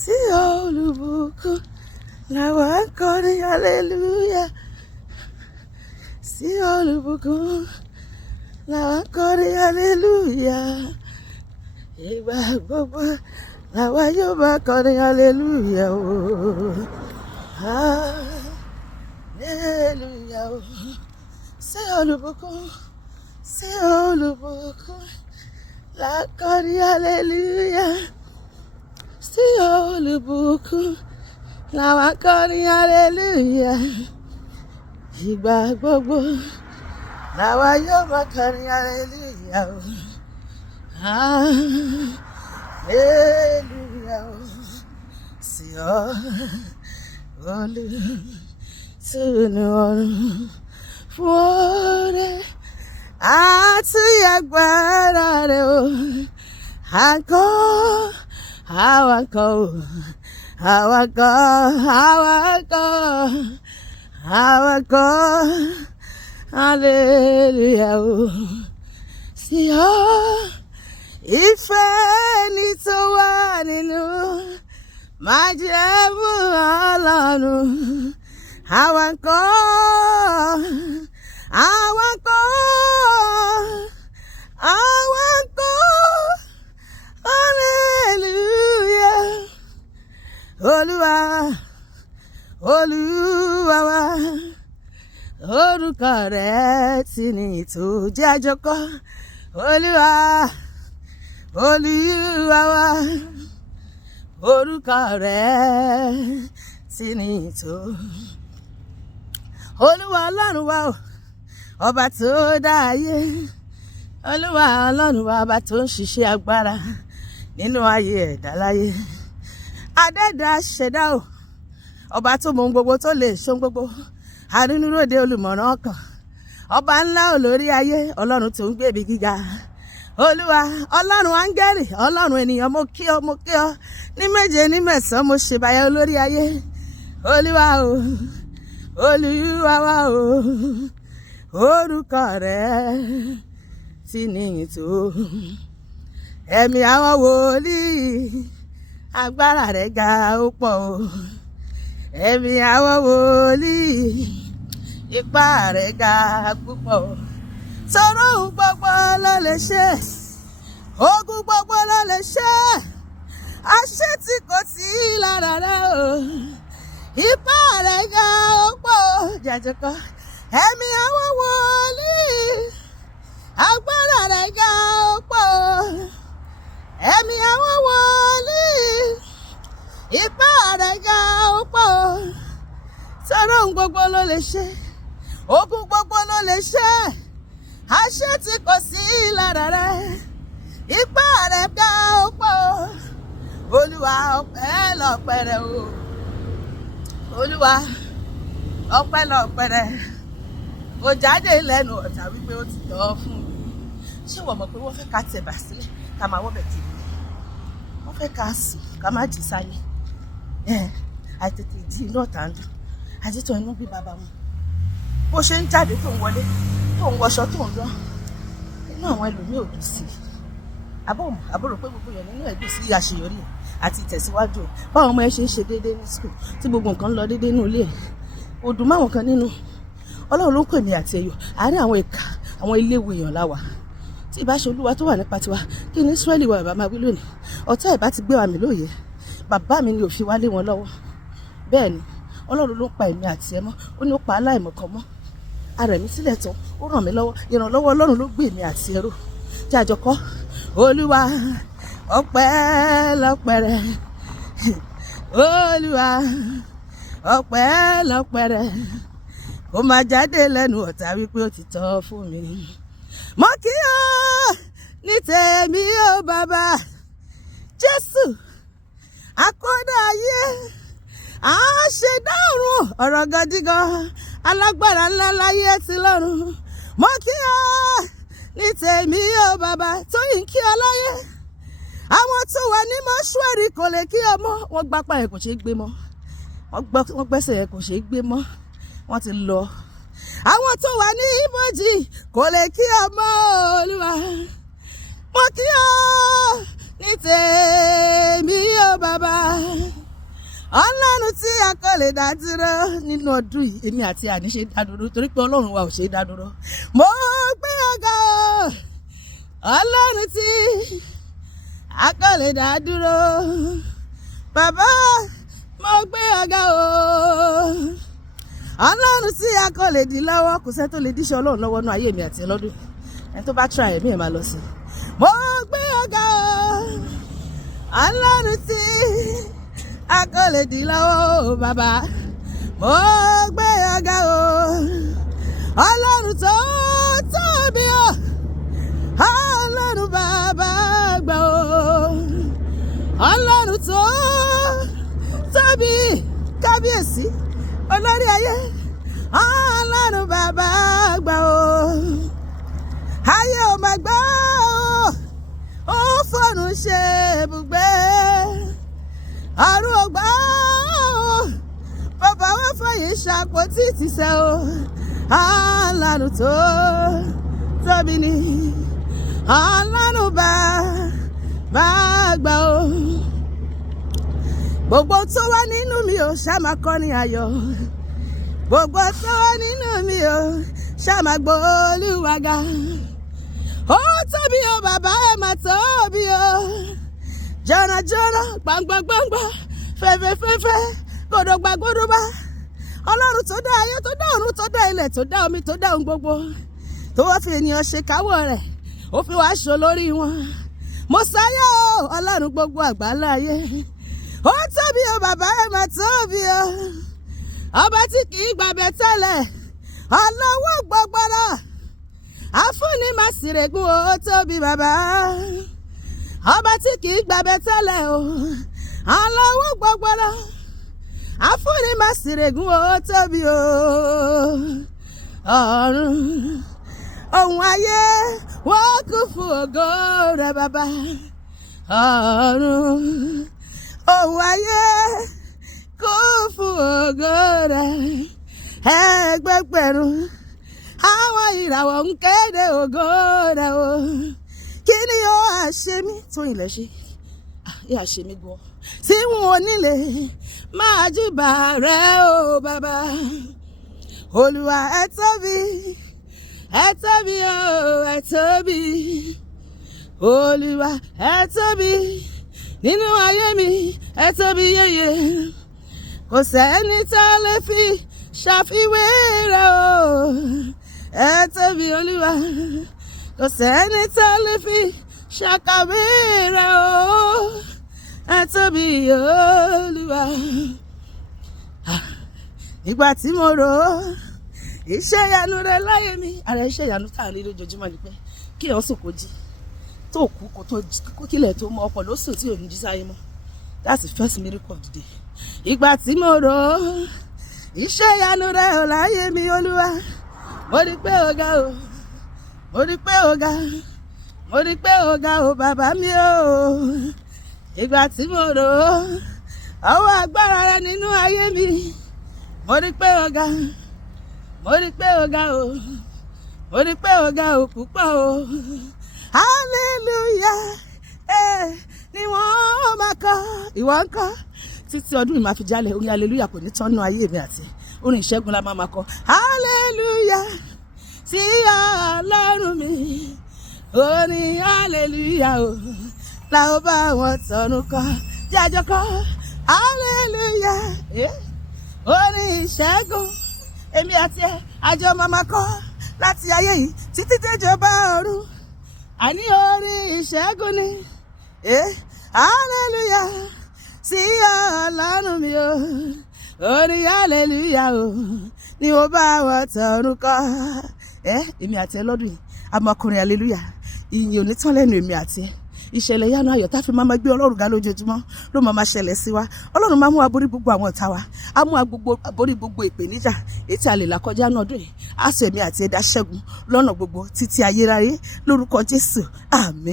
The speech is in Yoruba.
sí olubukun, lawa nkorin halleluyah. Sí olubukun, lawa nkorin hallelujah. Ìgbà gbogbo làwa yóò máa kọrin hallelujah o. Hallelujah o. Sí olubukun, sí olubukun, lawa nkorin hallelujah. Sí olubukun, lawa nkorin hallelujah. Ìgbà gbogbo làwa yóò máa kọrin hallelujah o. Hallelujah. Sí olùtùnú ọ̀run fún oore àti agbára rẹ̀ o. Àkọ́ hallelujah o. Sí ìfẹ́ ni tó wà nínú májẹ̀mú Ọlọ́run. Àwa ńkọ́ hallelujah. Olúwa wa orúkọ rẹ̀ ti ní tó jẹ́ àjọkọ́. Olúwa wa orúkọ rẹ̀ ti ní tó. Olúwa Ọlọ́run wa o, ọba tó dá ayé. Olúwa Ọlọ́run wa, ọba tó ń ṣiṣẹ́ agbára nínú ayé ẹ̀dá láyé. Adẹ́dá ṣẹ̀dá o, ọba tó mọ ohun gbogbo, tó lè ṣe ohun gbogbo. Arínúróde olùmọ̀ràn ọkàn, ọba ńlá olórí ayé, Ọlọ́run tó ń gbé ibi gíga. Olúwa Ọlọ́run áńgẹ́lì, Ọlọ́run ènìyàn, mo kí ọ ní méje ní mẹ́sàn-án, mo ṣèbàyẹ olórí ayé. Olúwa o, Olúwa wa o, orúkọ rẹ̀ ti níyìn tó. Ẹ̀mí àwọn wòlíì, agbára rẹ̀ ga ó pọ̀ o. Ẹ̀mí àwọn wòlíì, ipá rẹ̀ ga púpọ̀ o. Sọ̀rọ̀ ohun gbogbo ló lè ṣe, ogun gbogbo ló lè ṣe, àṣẹ tí kò sí lára rẹ̀ o. Ipá rẹ̀ ga ó pọ̀ jàjọkọ́. Ẹ̀mí àwọn wòlíì, agbára rẹ̀ ga ó pọ̀. Ẹ̀mí àwọn wòlíì, ipá rẹ̀ ga ó pọ̀. Sọ̀rọ̀ ohun gbogbo ló lè ṣe, ogun gbogbo ló lè ṣe, àṣẹ tí kò sí lára rẹ̀, ipá rẹ̀ ga ó pọ̀. Olúwa ọpẹ́ lọ́pẹ́ rẹ̀ o. Olúwa ọpẹ́ lọ́pẹ́ rẹ̀. Ó jáde lẹ́nu ọ̀tá wípé ó ti tọ́ fún mi. Ṣé wọ́n mọ̀ pé wọ́n fẹ́ ká tẹ̀bà sílẹ̀ ká máa wọ́bẹ̀ kiri? Wọ́n fẹ́ ká sùn ká má jí sáyé. Àìtètè jí inú ọ̀tá ń dùn, àjítọ̀ inú bí bàbá wọn. Bó ṣe ń jáde tó ń wọlé, tó ń wọṣọ, tó ń lọ, inú àwọn ẹlòmíì ò dùn sí i. Àbúrò pé gbogbo yẹn nínú ẹ̀ dùn sí àṣeyọrí àti ìtẹ̀síwájú. Báwọn ọmọ ẹ ṣe ń ṣe déédéé ní school, tí gbogbo nǹkan ń lọ déédéé nínú ilé ẹ̀, kò dùn máwọn kan nínú. Ọlọ́run ló ń pè mí àti ẹyọ àárín àwọn ìka, àwọn iléèwé èèyàn láwà. Tí ìbá ṣe Olúwa tó wà nípa tiwa, kí ni Ísírẹ́lì wa bàbá máa wí lónìí? Ọ̀tá ìbá ti gbé wa mì lóye, bàbá mi ni ò fi wá lé wọn lọ́wọ́. Bẹ́ẹ̀ ni Ọlọ́run ló ń pa èmi àti ẹ mọ́, ó ní ó pa aláìmọ̀kan mọ́. Arẹ̀ mi sílẹ̀ tán, ó ràn mí lọ́wọ́. Ìrànlọ́wọ́ Ọlọ́run ló gbé èmi àti ẹrú. Jẹ́ àjọkọ́. Olúwa ọpẹ́ lọ́pẹ́ rẹ̀. Olúwa ọpẹ́ lọ́pẹ́ rẹ̀. Ó máa jáde lẹ́nu ọ̀tá wípé ó ti tọ́ fún mi. Mo kí ọ ní tèmi ó bàbá Jésù, àkọ́dá ayé, àṣẹdá ọ̀run, ọ̀rọ̀ gọdígọ, alágbára ńlá láyé ti lọ́run. Mo kí ọ ní tèmi ó bàbá, Tóyìn kí ọ láyé. Àwọn tó wà ní mọ́ṣúárì kò lè kí ọ mọ́, wọ́n gbápá yẹn kò ṣeé gbé mọ́, wọ́n gbẹ́sẹ̀ yẹn kò ṣeé gbé mọ́, wọ́n ti lọ. Àwọn tó wà ní ibojì kò lè kí ọ mọ́. Olúwa mo kí ọ ní tèmi ó bàbá. Ọlọ́run tí a kò lè dá dúró nínú ọdún yìí èmi àti àníṣe dá dúró torí pé Ọlọ́run wa ò ṣe dá dúró. Mo gbé ọ̀gá o Ọlọ́run tí a kò lè dá dúró. Bàbá mo gbé ọ̀gá o Ọlọ́run tí a kò lè dí lọ́wọ́, kò sẹ́ tó lè díṣẹ́ Ọlọ́run lọ́wọ́ nú ayé mi àti ẹlọ́dún. Ẹni tó bá try ẹ̀mí ẹ̀ máa lọ sí. Mo gbé ọ̀gá o Ọlọ́run tí a kò lè dí lọ́wọ́ bàbá. Mo gbé ọ̀gá o Ọlọ́run tó tóbi o Ọlọ́run bàbá àgbà o Ọlọ́run tó tóbi kábíyèsí olórí ayé Ọlọ́run bàbá àgbà o. Ayé ò máa gbà ó fọ̀run ṣe ibùgbé ọ̀run ò gbà ó bàbá wọn fọyín ṣàpótí ìtìsẹ̀ o. Ọlọ́run tó tóbi ni Ọlọ́run bàbá àgbà o. Gbogbo tó wà nínú mi ò ṣá máa kọrin ayọ̀, gbogbo tó wà nínú mi ò ṣá máa gbọ́ Olúwa ga. Ó tóbi o bàbá ẹ̀ máa tóbi o, jọ̀nàjọ̀nà gbàngbàngbàngbà fẹ́fẹ́fẹ́fẹ́ gbòdògbà gbòdògbà. Ọlọ́run tó dá ayé tó dá ọ̀run tó dá ilẹ̀ tó dá omi tó dá ohun gbogbo, tó wá fi ènìyàn ṣe káwọ́ rẹ̀, ó fi wá aṣọ lórí wọn. Mo sáyà o Ọlọ́run gbogbo àgbáńlá ayé. Ó tóbi o bàbá ẹ̀ máa tóbi o, ọba tí kì í gbàgbé tẹ́lẹ̀, ọlọ́wọ́ gbọgbọrọ, àfúnni máa sì règùn ó tóbi bàbá. Ọba tí kì í gbàgbé tẹ́lẹ̀ o, ọlọ́wọ́ gbọgbọrọ, àfúnni máa sì règùn ó tóbi o. Ọ̀run ohun ayé wọ́n kún fún ògo rẹ̀ bàbá. Ọ̀run ohun ayé kún fún ògo rẹ̀, ẹgbẹgbẹ̀rún àwọn ìràwọ̀ ń kéde ògo rẹ̀ o. Kí ni ó àṣẹ mi tó ilẹ̀ ṣe yà ṣe mí gan tí wọn ò nílé máa júbà rẹ o bàbá. Olúwa ẹ tóbi o ẹ tóbi, Olúwa ẹ tóbi nínú ayé mi, ẹ tóbi yéye. Kò sẹ́ni tá lè fi ṣàfiwé rẹ o, ẹ tóbi Olúwa. Kò sẹ́ni tá lè fi ṣàkàwé rẹ o, ẹ tóbi Olúwa. Ìgbà tí mo rò ó iṣẹ́ ìyanu rẹ láyé mi, ara iṣẹ́ ìyanu tá à ń rí lójoojúmọ́ ni pé kí èèyàn sùn kó jí, tó kú kó tó kílẹ̀ tó mọ ọ̀pọ̀ ló sùn tí ò ní jí sáyé mọ́. That's the first miracle of the day. Ìgbà tí mo rò ó iṣẹ́ ìyanu rẹ ò láyé mi Olúwa, mo rí pé ó ga o, mo rí pé ó ga, mo rí pé ó ga o bàbá mi o. Ìgbà tí mo rò ó ọwọ́ agbára rẹ nínú ayé mi, mo rí pé ó ga, mo rí pé ó ga o, mo rí pé ó ga o púpọ̀ o. Hallelujah ni wọ́n máa kọ, ìwọ ń kọ títí ọdún yìí máa fi jálẹ̀. Orin hallelujah kò ní tọ́nú ayé mi àti orin ìṣẹ́gun la máa kọ. Hallelujah sí Ọlọ́run mi, orin hallelujah o la ó bá wọn tọ̀run kọ, jájọ kọ hallelujah orin ìṣẹ́gun èmi àti ẹ àjọ máa kọ láti ayé yìí títí déjọba ọ̀run. Àní orin ìṣẹ́gun ni hallelujah sí Ọlọ́run mi o, orin hallelujah o ni mo bá wọn tọ̀run kọ. Èmi àti ẹ lọ́dún yìí a máa kọrin hallelujah, ìyìn ò ní tán lẹ́nu èmi àti ẹ. Ìṣẹ̀lẹ̀ yanu ayọ̀ tá fi máa gbé Ọlọ́run ga lójoojúmọ́ ló máa ṣẹlẹ̀ sí wa. Ọlọ́run máa mú wa borí gbogbo àwọn ọ̀tá wa, á mú wa borí gbogbo ìpèníjà èyí tí a lè là kọjá náà dùn yìí. Á sọ èmi àti ẹ̀dá ṣẹ́gun lọ́nà gbogbo títí ayérayé lórúkọ Jésù, àmín.